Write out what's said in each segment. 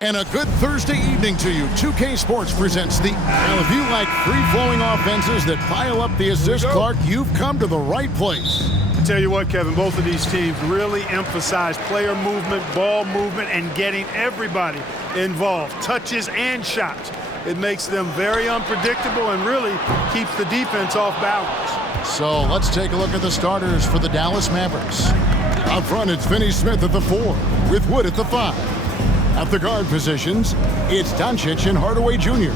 And a good Thursday evening to you. 2K Sports presents the... Now, if you like free-flowing offenses that pile up the assist, Clark, you've come to the right place. I tell you what, Kevin, both of these teams really emphasize player movement, ball movement, and getting everybody involved, touches and shots. It makes them very unpredictable and really keeps the defense off balance. So let's take a look at the starters for the Dallas Mavericks. Up front, it's Finney Smith at the 4, with Wood at the 5. At the guard positions, it's Doncic and Hardaway Jr.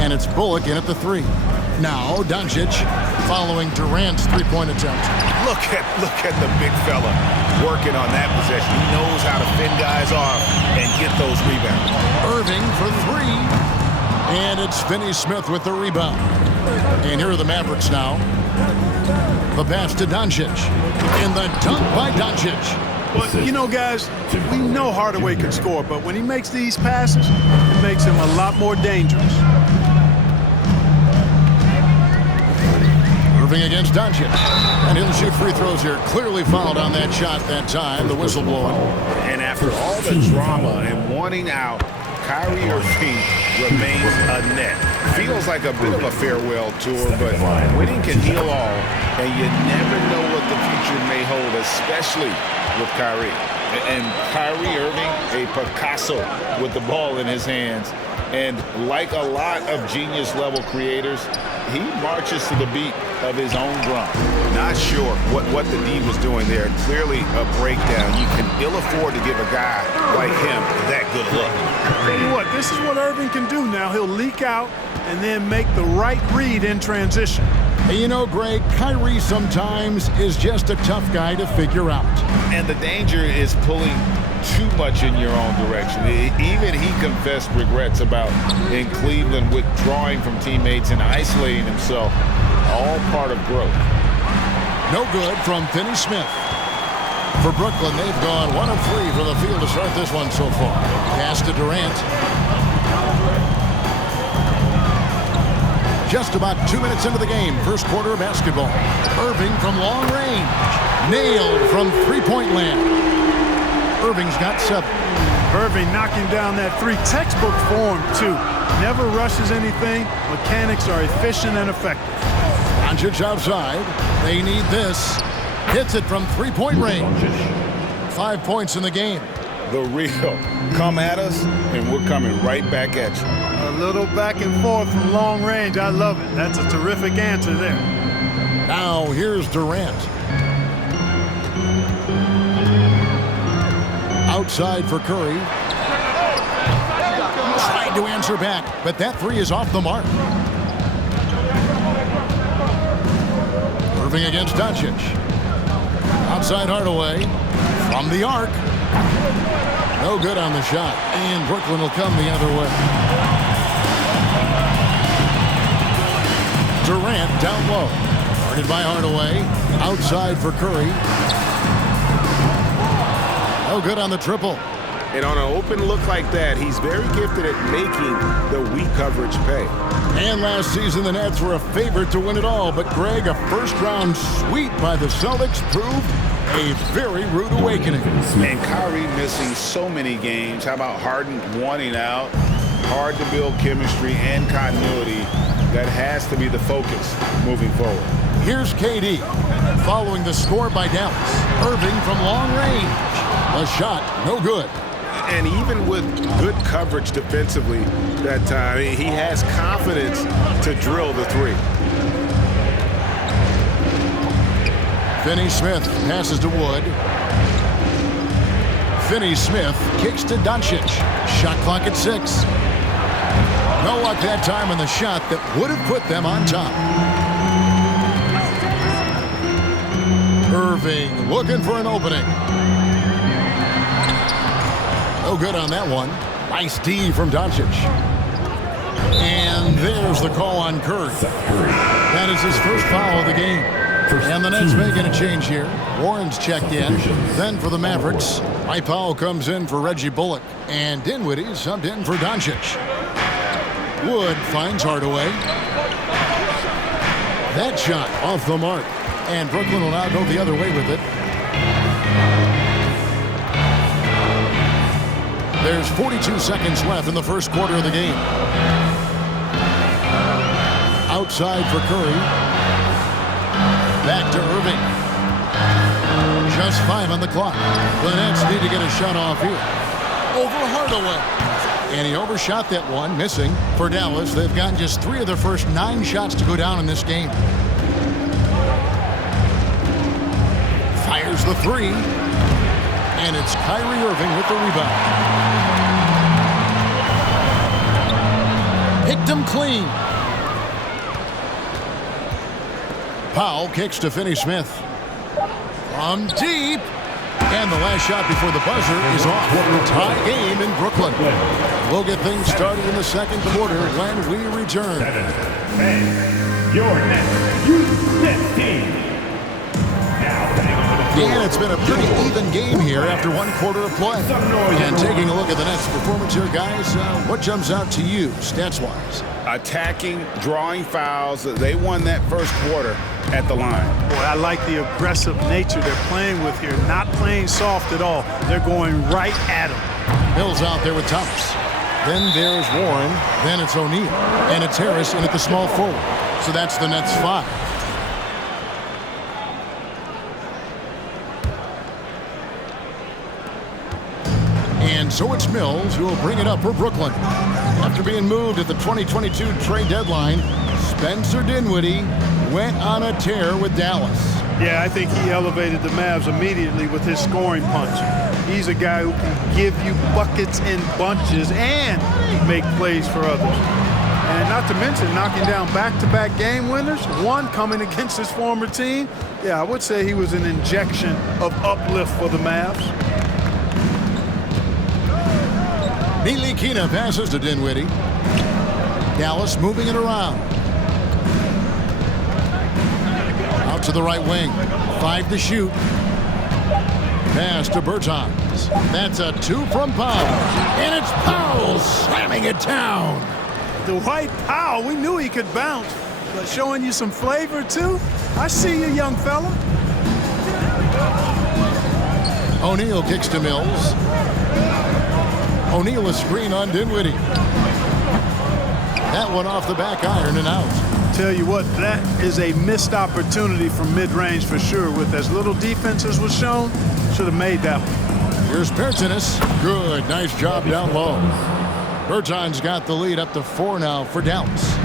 And it's Bullock in at the 3. Now, Doncic following Durant's three-point attempt. Look at the big fella working on that possession. He knows how to fend guys off and get those rebounds. Irving for 3. And it's Finney Smith with the rebound. And here are the Mavericks now. The pass to Doncic. And the dunk by Doncic. Well, you know, guys, we know Hardaway can score, but when he makes these passes, it makes him a lot more dangerous. Irving against Doncic. And he'll shoot free throws here. Clearly fouled on that shot that time. The whistle blowing. And after all the drama and wanting out, Kyrie Irving remains a net. Feels like a bit of a farewell tour, but winning can heal all, and you never know what the future may hold, especially with Kyrie. And Kyrie Irving, a Picasso with the ball in his hands. And like a lot of genius-level creators, he marches to the beat of his own drum. Not sure what the D was doing there. Clearly a breakdown. You can ill afford to give a guy like him that good look. Tell you what, this is what Irving can do now. He'll leak out and then make the right read in transition. Hey, you know, Greg, Kyrie sometimes is just a tough guy to figure out. And the danger is pulling too much in your own direction. Even he confessed regrets about in Cleveland withdrawing from teammates and isolating himself. All part of growth. No good from Finney Smith. For Brooklyn, they've gone 1 of 3 from the field to start this one so far. Pass to Durant. Just about 2 minutes into the game, first quarter of basketball. Irving from long range. Nailed from three-point land. Irving's got 7. Irving knocking down that 3. Textbook form, too. Never rushes anything. Mechanics are efficient and effective. Doncic outside. They need this. Hits it from three-point range. 5 points in the game. The real. Come at us, and we're coming right back at you. A little back and forth from long range. I love it. That's a terrific answer there. Now here's Durant. Outside for Curry. Tried to answer back, but that 3 is off the mark. Irving against Doncic. Outside Hardaway. From the arc. No good on the shot. And Brooklyn will come the other way. Durant down low. Guarded by Hardaway. Outside for Curry. No good on the triple. And on an open look like that, he's very gifted at making the weak coverage pay. And last season, the Nets were a favorite to win it all. But, Greg, a first-round sweep by the Celtics proved a very rude awakening. And Kyrie missing so many games. How about Harden wanting out? Hard to build chemistry and continuity. That has to be the focus moving forward. Here's KD following the score by Dallas. Irving from long range. A shot, no good. And even with good coverage defensively that time, he has confidence to drill the 3. Finney Smith passes to Wood. Finney Smith kicks to Doncic. Shot clock at 6. No luck that time on the shot that would have put them on top. Irving looking for an opening. No good on that one. Nice D from Doncic. And there's the call on Curry. That is his first foul of the game. And the Nets making a change here. Warren's checked in. Then for the Mavericks, Mike Powell comes in for Reggie Bullock. And Dinwiddie subbed in for Doncic. Wood finds Hardaway. That shot off the mark. And Brooklyn will now go the other way with it. There's 42 seconds left in the first quarter of the game. Outside for Curry. Back to Irving. Just 5 on the clock. The Nets need to get a shot off here. Over Hardaway. And he overshot that one, missing. For Dallas, they've gotten just 3 of their first 9 shots to go down in this game. Fires the 3. And it's Kyrie Irving with the rebound. Picked him clean. Powell kicks to Finney-Smith. From deep. And the last shot before the buzzer is off. Tie game in Brooklyn. We'll get things started in the second quarter when we return. Your next U.S. team. And it's been a pretty even game here after 1 quarter of play. And taking a look at the Nets' performance here, guys, what jumps out to you, stats-wise? Attacking, drawing fouls. They won that first quarter at the line. Boy, I like the aggressive nature they're playing with here. Not playing soft at all. They're going right at him. Mills out there with Thomas. Then there's Warren. Then it's O'Neal. And it's Harris in at the small forward. So that's the Nets' 5. And so it's Mills who will bring it up for Brooklyn. After being moved at the 2022 trade deadline, Spencer Dinwiddie went on a tear with Dallas. Yeah, I think he elevated the Mavs immediately with his scoring punch. He's a guy who can give you buckets in bunches and make plays for others. And not to mention knocking down back-to-back game winners, one coming against his former team. Yeah, I would say he was an injection of uplift for the Mavs. Ntilikina passes to Dinwiddie. Dallas moving it around. Out to the right wing. 5 to shoot. Pass to Bertans. That's a 2 from Powell. And it's Powell slamming it down. Dwight Powell, we knew he could bounce, but showing you some flavor too. I see you, young fella. O'Neal kicks to Mills. O'Neal a screen on Dinwiddie. That one off the back iron and out. Tell you what, that is a missed opportunity from mid-range for sure. With as little defense as was shown, should have made that one. Here's Bertans. Good, nice job down low. Bertans got the lead up to 4 now for Dallas.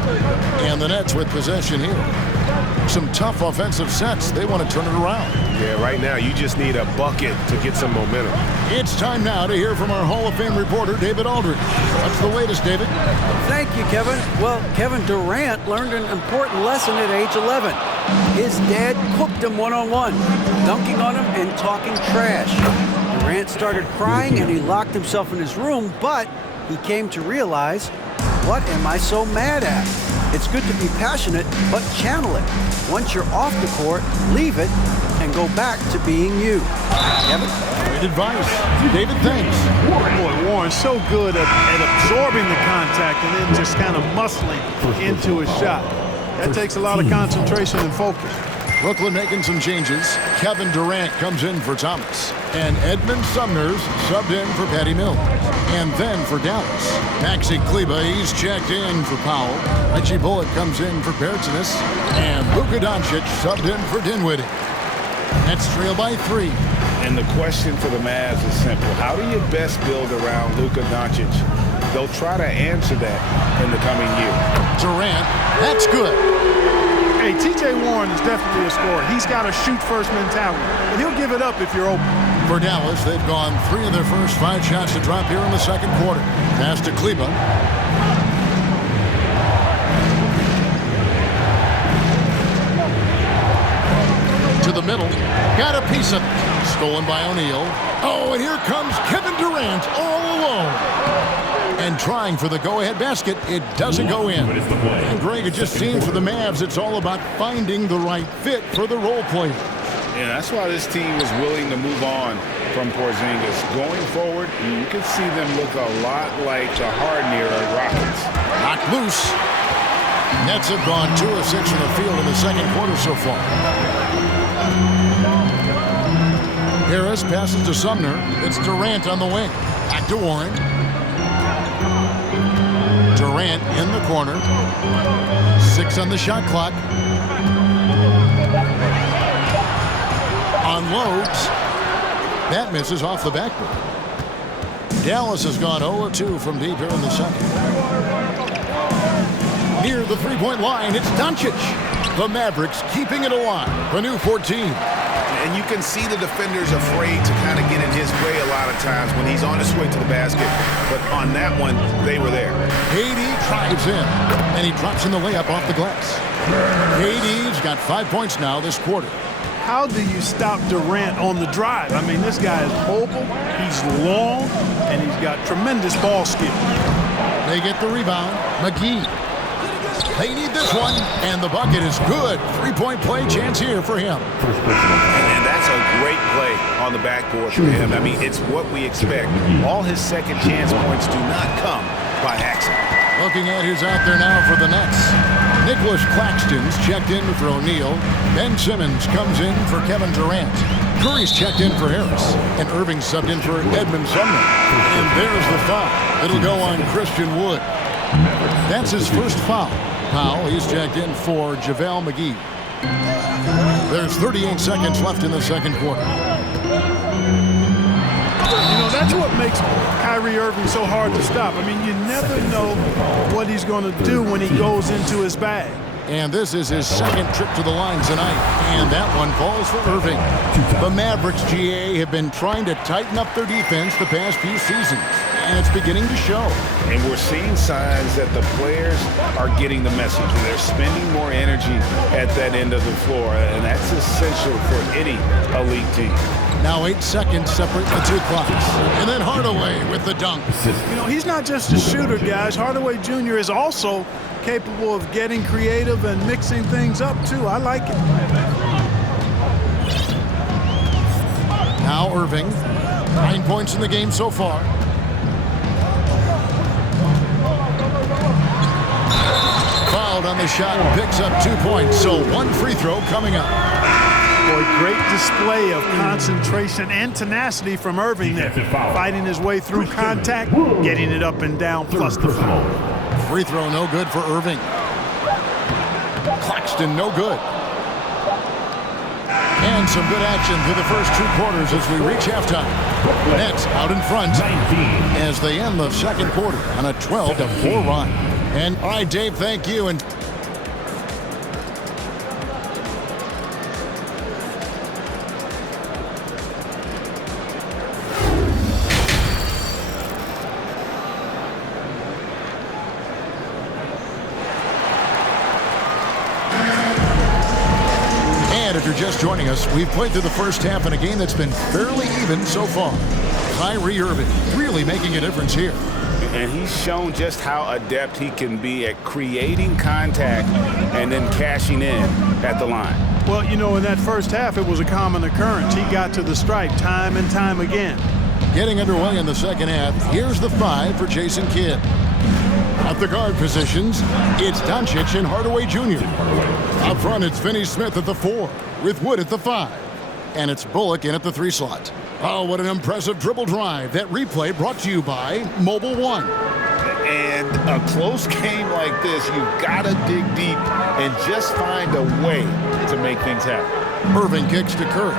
And the Nets with possession here. Some tough offensive sets. They want to turn it around. Yeah, right now you just need a bucket to get some momentum. It's time now to hear from our Hall of Fame reporter, David Aldridge. What's the latest, David? Thank you, Kevin. Well, Kevin Durant learned an important lesson at age 11. His dad cooked him one-on-one, dunking on him and talking trash. Durant started crying and he locked himself in his room, but he came to realize, what am I so mad at? It's good to be passionate, but channel it. Once you're off the court, leave it and go back to being you. Kevin? Great advice. David, thanks. Boy, Warren's so good at absorbing the contact and then just kind of muscling into his shot. That takes a lot of concentration and focus. Brooklyn making some changes. Kevin Durant comes in for Thomas. And Edmund Sumner's subbed in for Patty Mills. And then for Dallas, Maxi Kleber, he's checked in for Powell. Reggie Bullock comes in for Bertans. And Luka Doncic subbed in for Dinwiddie. Nets trail by 3. And the question for the Mavs is simple. How do you best build around Luka Doncic? They'll try to answer that in the coming year. Durant, that's good. Hey, T.J. Warren is definitely a scorer. He's got a shoot-first mentality, but he'll give it up if you're open. For Dallas, they've gone 3 of their first 5 shots to drop here in the second quarter. Pass to Kleber. To the middle. Got a piece of it. Stolen by O'Neal. Oh, and here comes Kevin Durant all alone. And trying for the go-ahead basket, it doesn't go in. And Greg, it just seems for the Mavs, it's all about finding the right fit for the role players. Yeah, that's why this team was willing to move on from Porzingis. Going forward, you can see them look a lot like the Harden-era Rockets. Knocked loose. Nets have gone 2 of 6 from the field in the second quarter so far. Harris passes to Sumner. It's Durant on the wing. Back to Warren. Durant in the corner. 6 on the shot clock. Unloads. That misses off the backboard. Dallas has gone 0 of 2 from deep here in the second. Near the three-point line, it's Doncic. The Mavericks keeping it alive. A new 14. And you can see the defenders afraid to kind of get in his way a lot of times when he's on his way to the basket. But on that one, they were there. KD drives in, and he drops in the layup off the glass. KD's got 5 points now this quarter. How do you stop Durant on the drive? I mean, this guy is mobile, he's long, and he's got tremendous ball skill. They get the rebound. McGee. They need this one, and the bucket is good. 3-point play chance here for him. And that's a great play on the backboard for him. I mean, it's what we expect. All his second chance points do not come by accident. Looking at who's out there now for the Nets. Nicholas Claxton's checked in for O'Neal. Ben Simmons comes in for Kevin Durant. Curry's checked in for Harris. And Irving subbed in for Edmund Sumner. And there's the foul. It'll go on Christian Wood. That's his first foul. Powell, he's checked in for JaVale McGee. There's 38 seconds left in the second quarter. You know, that's what makes Kyrie Irving so hard to stop. I mean, you never know what he's going to do when he goes into his bag. And this is his second trip to the line tonight. And that one falls for Irving. The Mavericks, GA, have been trying to tighten up their defense the past few seasons. And it's beginning to show. And we're seeing signs that the players are getting the message. They're spending more energy at that end of the floor. And that's essential for any elite team. Now 8 seconds separate the two clocks. And then Hardaway with the dunk. You know, he's not just a shooter, guys. Hardaway Jr. is also capable of getting creative and mixing things up, too. I like it. Now Irving. 9 points in the game so far. Fouled on the shot and picks up 2 points. So 1 free throw coming up. Boy, great display of concentration and tenacity from Irving there. Fighting his way through contact, getting it up and down, plus the foul. Free throw no good for Irving. Claxton no good. And some good action through the first 2 quarters as we reach halftime. Nets out in front as they end the second quarter on a 12-4 run. And all right, Dave, thank you. And if you're just joining us, we've played through the first half in a game that's been fairly even so far. Kyrie Irving really making a difference here. And he's shown just how adept he can be at creating contact and then cashing in at the line. Well, you know, in that first half, it was a common occurrence. He got to the stripe time and time again. Getting underway in the second half, here's the 5 for Jason Kidd. At the guard positions, it's Doncic and Hardaway Jr. Up front, it's Finney-Smith at the 4, with Wood at the 5. And it's Bullock in at the 3 slot. Oh, what an impressive dribble drive. That replay brought to you by Mobile One. And a close game like this, you've got to dig deep and just find a way to make things happen. Irving kicks to Curry.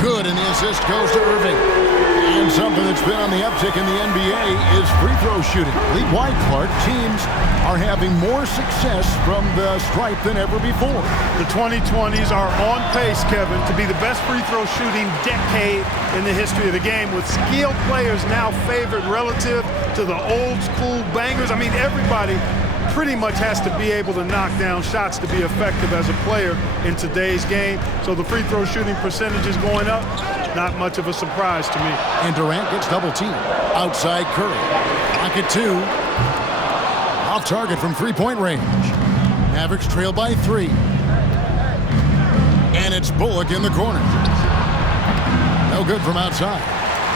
Good, and the assist goes to Irving. And something that's been on the uptick in the NBA is free throw shooting. League-wide, Clark, teams are having more success from the stripe than ever before. The 2020s are on pace, Kevin, to be the best free throw shooting decade in the history of the game, with skilled players now favored relative to the old school bangers. I mean, everybody pretty much has to be able to knock down shots to be effective as a player in today's game. So the free throw shooting percentage is going up. Not much of a surprise to me. And Durant gets double teamed. Outside Curry. Pocket 2. Off target from 3-point range. Mavericks trail by 3. And it's Bullock in the corner. No good from outside.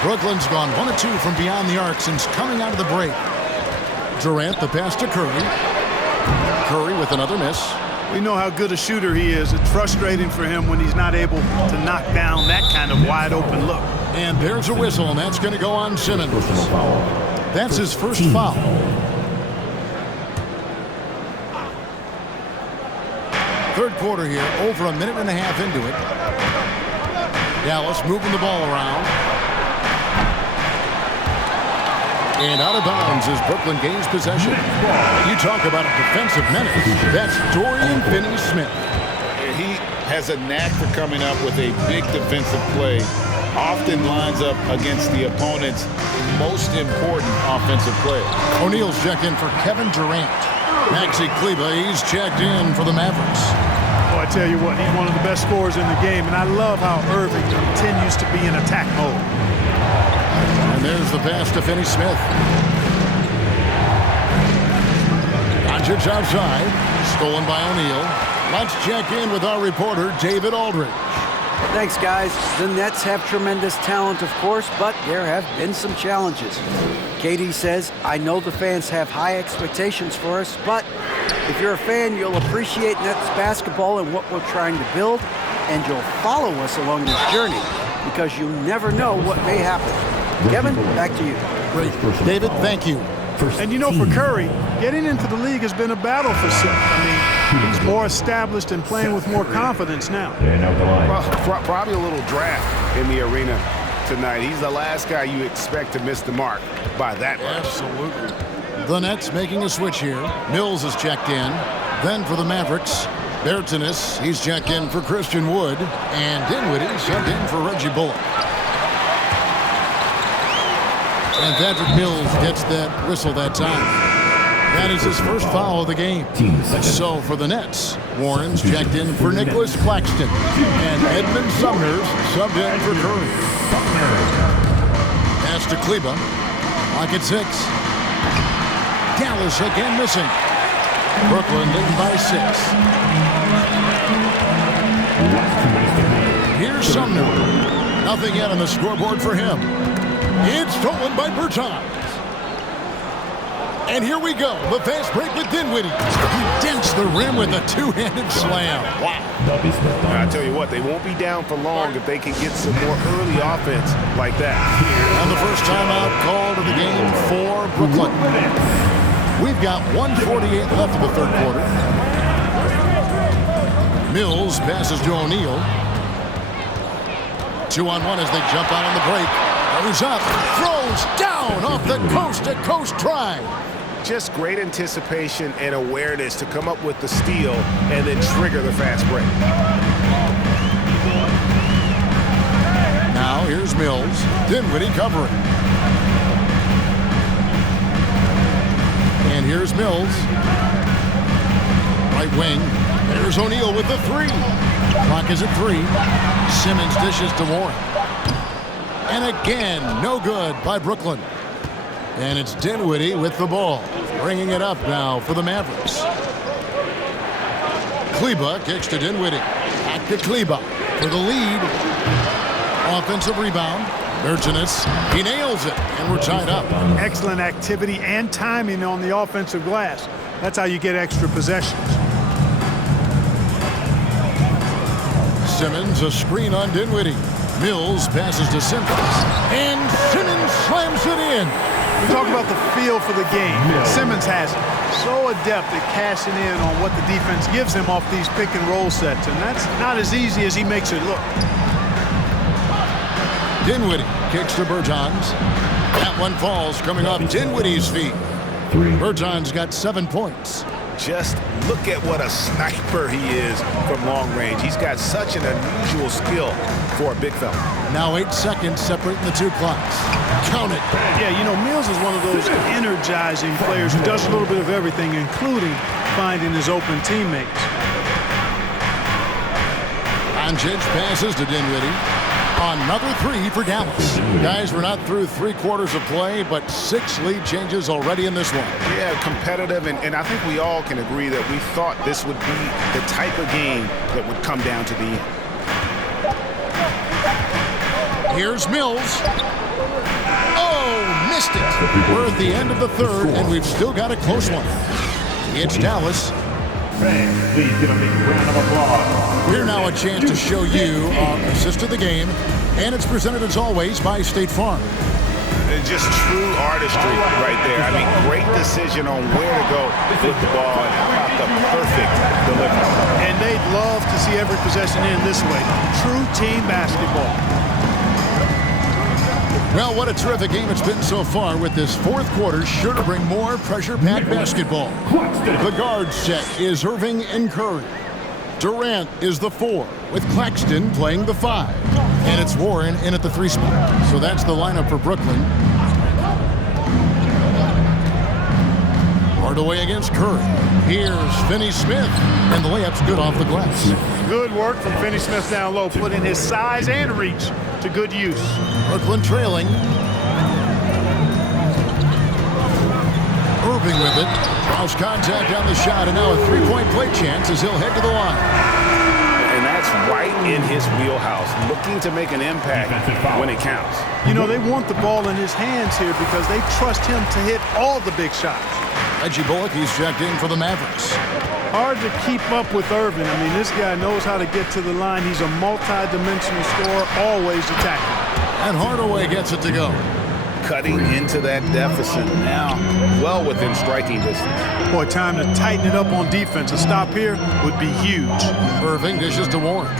Brooklyn's gone 1 of 2 from beyond the arc since coming out of the break. Durant, the pass to Curry. Curry with another miss. We know how good a shooter he is. It's frustrating for him when he's not able to knock down that kind of wide open look. And there's a whistle, and that's going to go on Simmons. That's his first foul. Third quarter here, over a minute and a half into it. Dallas moving the ball around. And out of bounds as Brooklyn gains possession. You talk about a defensive menace. That's Dorian Finney-Smith. He has a knack for coming up with a big defensive play. Often lines up against the opponent's most important offensive play. O'Neal's checked in for Kevin Durant. Maxi Kleber, he's checked in for the Mavericks. Oh, I tell you what, he's one of the best scorers in the game, and I love how Irving continues to be in attack mode. And there's the pass to Finney-Smith. Doncic outside, stolen by O'Neal. Let's check in with our reporter, David Aldridge. Thanks, guys. The Nets have tremendous talent, of course, but there have been some challenges. KD says, I know the fans have high expectations for us, but if you're a fan, you'll appreciate Nets basketball and what we're trying to build, and you'll follow us along this journey because you never know what may happen. Kevin, back to you. Great. David, thank you. And you know, for Curry, getting into the league has been a battle for Sim. I mean, he's more established and playing with more confidence now. Probably a little draft in the arena tonight. He's the last guy you expect to miss the mark by that much. Absolutely. The Nets making a switch here. Mills is checked in. Then for the Mavericks, Bertanis, he's checked in for Christian Wood. And Dinwiddie subbed in for Reggie Bullock. And Patrick Mills gets that whistle that time. That is his first foul of the game. So for the Nets, Warren's checked in for Nicholas Claxton. And Edmund Sumner's subbed in for Curry. Pass to Kleber. Clock at 6. Dallas again missing. Brooklyn leading by 6. Here's Sumner. Nothing yet on the scoreboard for him. It's stolen by Bertans. And here we go. The fast break with Dinwiddie. He dents the rim with a two-handed slam. Wow. I tell you what, they won't be down for long if they can get some more early offense like that. And the first timeout called of the game for Brooklyn. We've got 1:48 left of the third quarter. Mills passes to O'Neal. 2-on-1 as they jump out on the break. Goes up, throws down off the coast-to-coast drive. Just great anticipation and awareness to come up with the steal and then trigger the fast break. Now here's Mills. Dinwiddie covering. And here's Mills. Right wing. There's O'Neal with the three. Clock is at 3. Simmons dishes to Warren. And again, no good by Brooklyn. And it's Dinwiddie with the ball, bringing it up now for the Mavericks. Kleber kicks to Dinwiddie. Back to Kleber for the lead. Offensive rebound. Bertanis, he nails it, and we're tied up. Excellent activity and timing on the offensive glass. That's how you get extra possessions. Simmons, a screen on Dinwiddie. Mills passes to Simmons, and Simmons slams it in. We talk about the feel for the game. Simmons has it. So adept at cashing in on what the defense gives him off these pick and roll sets, and that's not as easy as he makes it look. Dinwiddie kicks to Bertans. That one falls coming off Dinwiddie's feet. Bertans got 7 points. Just look at what a sniper he is from long range. He's got such an unusual skill for a big fella. Now 8 seconds separating the two clocks. Count it. Yeah, you know, Mills is one of those energizing players who does a little bit of everything, including finding his open teammates. Doncic passes to Dinwiddie. Another 3 for Dallas. Guys, we're not through 3 quarters of play, but 6 lead changes already in this one. Yeah, competitive, and I think we all can agree that we thought this would be the type of game that would come down to the end. Here's Mills. Oh, missed it. We're at the end of the third, and we've still got a close one. It's Dallas Fans, please give a big round of applause. Here now a chance to show you our assist of the game, and it's presented as always by State Farm. Just true artistry right there. I mean, great decision on where to go with the ball, and how about the perfect delivery. And they'd love to see every possession end this way. True team basketball. Well, what a terrific game it's been so far, with this fourth quarter sure to bring more pressure-packed basketball. The guard set is Irving and Curry. Durant is the 4, with Claxton playing the 5. And it's Warren in at the 3 spot. So that's the lineup for Brooklyn. Hardaway against Curry. Here's Finney Smith, and the layup's good off the glass. Good work from Finney Smith down low, putting his size and reach to good use. Brooklyn trailing. Irving with it. Cross contact on the shot, and now a 3-point play chance as he'll head to the line. And that's right in his wheelhouse, looking to make an impact when it counts. You know, they want the ball in his hands here because they trust him to hit all the big shots. Reggie Bullock, he's checked in for the Mavericks. Hard to keep up with Irving. I mean, this guy knows how to get to the line. He's a multi-dimensional scorer, always attacking. And Hardaway gets it to go. Cutting into that deficit now, well within striking distance. Boy, time to tighten it up on defense. A stop here would be huge. Irving dishes to Warren.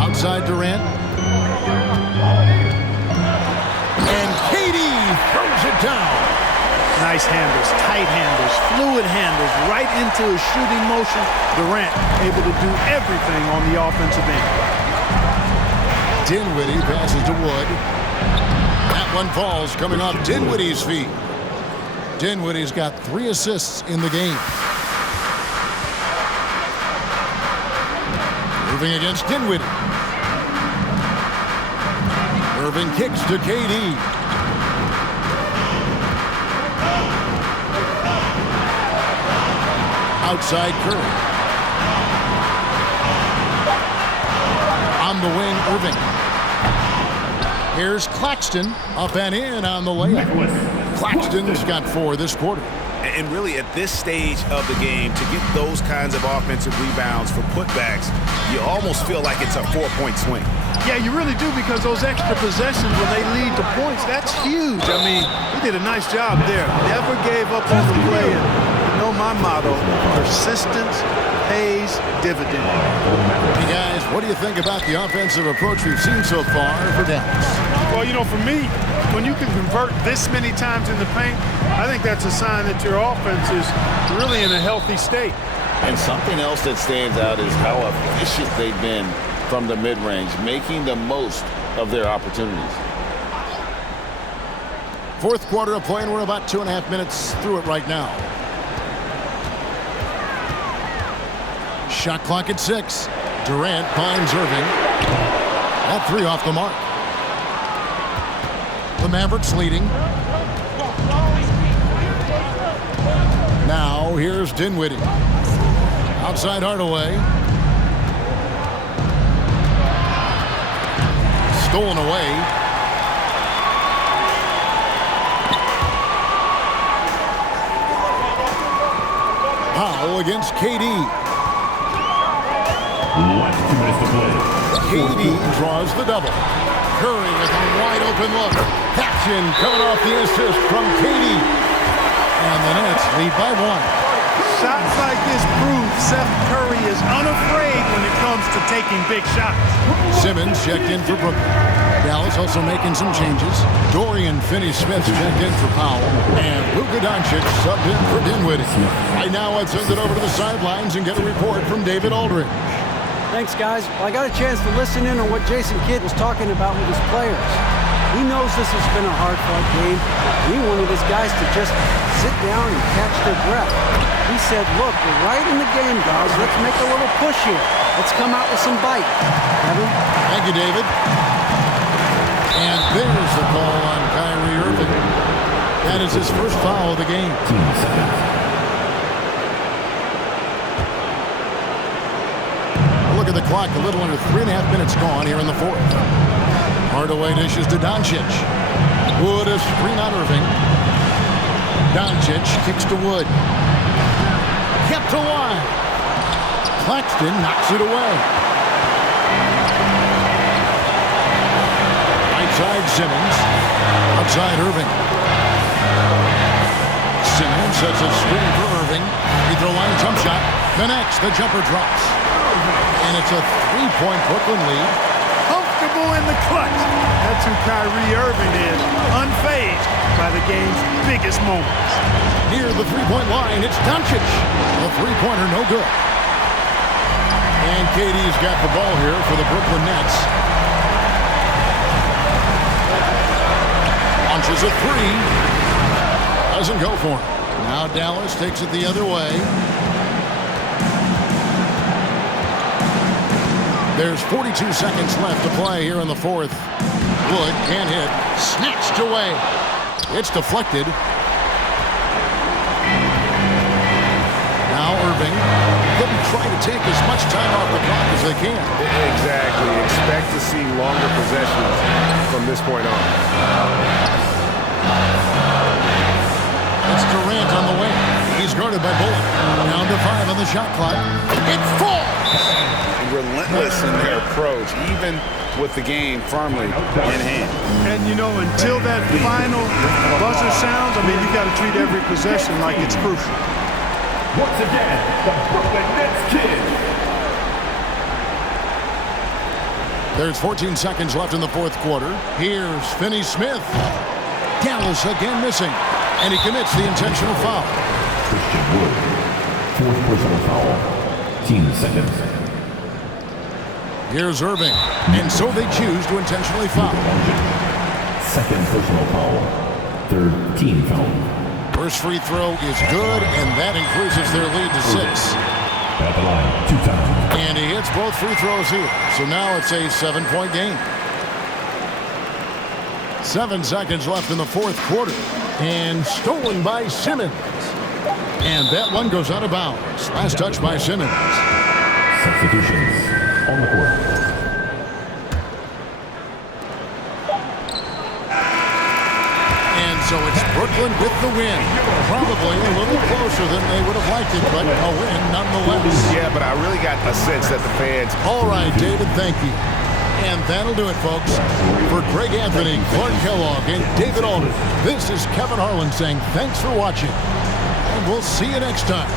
Outside Durant. And KD throws it down. Nice handles, tight handles, fluid handles, right into his shooting motion. Durant able to do everything on the offensive end. Dinwiddie passes to Wood. That one falls coming off Dinwiddie's feet. Dinwiddie's got 3 assists in the game. Irving against Dinwiddie. Irving kicks to KD. Outside Curry. On the wing, Irving. Here's Claxton, up and in on the layup. Claxton's got 4 this quarter. And really, at this stage of the game, to get those kinds of offensive rebounds for putbacks, you almost feel like it's a 4-point swing. Yeah, you really do, because those extra possessions when they lead to points, that's huge. I mean, he did a nice job there. Never gave up on the play. And you know my motto, persistence pays dividend. Hey guys, what do you think about the offensive approach we've seen so far for Dallas? Well, you know, for me, when you can convert this many times in the paint, I think that's a sign that your offense is really in a healthy state. And something else that stands out is how efficient they've been from the mid-range, making the most of their opportunities. Fourth quarter of play, and we're about 2.5 minutes through it right now. Shot clock at 6. Durant finds Irving. That 3 off the mark. The Mavericks leading. Now here's Dinwiddie. Outside Hardaway. Stolen away. Powell against KD. Last 2 minutes to play. KD draws the double. Curry with a wide open look. Action coming off the assist from KD. And the Nets lead by 1. Shots like this prove Seth Curry is unafraid when it comes to taking big shots. Simmons checked in for Brooklyn. Dallas also making some changes. Dorian Finney-Smith checked in for Powell. And Luka Doncic subbed in for Dinwiddie. Right now, let's send it over to the sidelines and get a report from David Aldridge. Thanks, guys. Well, I got a chance to listen in on what Jason Kidd was talking about with his players. He knows this has been a hard-fought game, and he wanted his guys to just sit down and catch their breath. He said, look, we're right in the game, guys. Let's make a little push here. Let's come out with some bite. Kevin? Thank you, David. And there's the call on Kyrie Irving. That is his first foul of the game. Look at the clock, a little under 3.5 minutes gone here in the fourth. Hardaway dishes to Doncic. Wood a screen on Irving. Doncic kicks to Wood. Kept to wide. Claxton knocks it away. Right side Simmons. Outside Irving. Simmons sets a screen for Irving. Free throw line jump shot. Connects. The jumper drops. And it's a 3-point Brooklyn lead. Comfortable in the clutch. That's who Kyrie Irving is. Unfazed by the game's biggest moments. Near the three-point line, it's Doncic. The three-pointer no good. And KD's got the ball here for the Brooklyn Nets. Launches a three. Doesn't go for him. Now Dallas takes it the other way. There's 42 seconds left to play here in the fourth. Wood can't hit. Snatched away. It's deflected. Now Irving. They'll be trying to take as much time off the clock as they can. Exactly. Expect to see longer possessions from this point on. It's Durant on the wing. He's guarded by Bullock. Down to 5 on the shot clock. It falls! Relentless in their approach, even with the game firmly in hand. And, you know, until that final buzzer sounds, I mean, you got to treat every possession like it's crucial. Once again, the Brooklyn Nets kid. There's 14 seconds left in the fourth quarter. Here's Finney Smith. Dallas again missing. And he commits the intentional foul. Christian Wood, fourth personal foul. 10 seconds. Here's Irving. And so they choose to intentionally foul. Second personal foul. Third team foul. First free throw is good, and that increases their lead to 6. At the line, 2 times. And he hits both free throws here. So now it's a 7-point game. 7 seconds left in the fourth quarter. And stolen by Simmons. And that one goes out of bounds. Last touch by Simmons. Substitutions on the court. And so it's Brooklyn with the win. Probably a little closer than they would have liked it, but a win nonetheless. Yeah, but I really got a sense that the fans... All right, David, thank you. And that'll do it, folks. For Greg Anthony, Clark Kellogg, and David Alden, this is Kevin Harlan saying thanks for watching. And we'll see you next time.